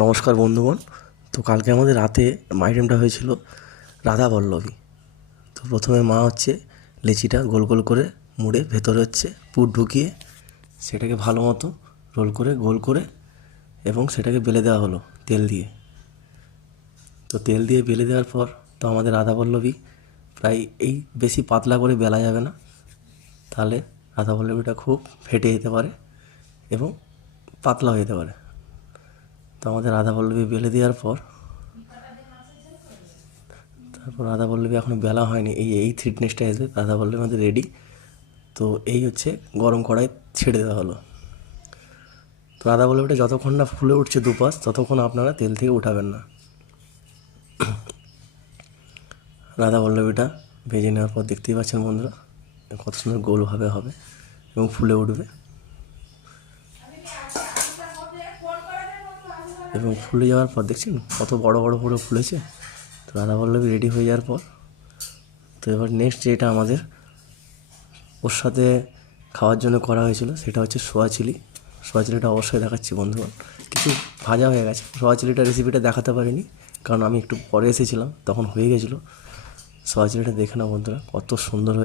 নমস্কার বন্ধুগণ। তো কালকে আমাদের রাতে আইটেমটা হয়েছিল রাধা পল্লবী। তো প্রথমে মা হচ্ছে লেচিটা গোল গোল করে মুড়ে ভেতরে হচ্ছে পুর ঢুকিয়ে সেটাকে ভালো মতো রোল করে গোল করে এবং সেটাকে বেলে দেওয়া হলো তেল দিয়ে। তো তেল দিয়ে বেলে দেওয়ার পর তো আমাদের রাধা পল্লবী প্রায় এই বেশি পাতলা করে বেলা যাবে না, তাহলে রাধা পল্লবীটা খুব ফেটে যেতে পারে এবং পাতলা হয়ে যেতে পারে। তো আমাদের রাধা পল্লবী বেলে দেওয়ার পর তারপর রাধা পল্লবী এখনও বেলা হয়নি, এই থিকনেসটা আসবে রাধা পল্লবী আমাদের রেডি। তো এই হচ্ছে গরম কড়াই ছেড়ে দেওয়া হলো। তো রাধা পল্লবীটা যতক্ষণ না ফুলে উঠছে দুপাশ ততক্ষণ আপনারা তেল থেকে উঠাবেন না। রাধা পল্লবীটা ভেজে নেওয়ার পর দেখতেই পাচ্ছেন বন্ধুরা কত সুন্দর গোলভাবে হবে এবং ফুলে উঠবে এবং ফুলে যাওয়ার পর দেখছেন কত বড় বড় পুরো ফুলেছে। তো রাধা পল্লবী রেডি হয়ে যাওয়ার পর তো এবার নেক্সট যেটা আমাদের ওর সাথে খাওয়ার জন্য করা হয়েছিল সেটা হচ্ছে সোয়া চিলি। সোয়া চিলিটা অবশ্যই দেখাচ্ছি বন্ধুগণ। কিছু ভাজা হয়ে গেছে, সোয়া চিলিটা রেসিপিটা দেখাতে পারিনি কারণ আমি একটু পরে এসেছিলাম, তখন হয়ে গেছিলো। সোয়া চিলিটা দেখে নাও বন্ধুরা কত সুন্দর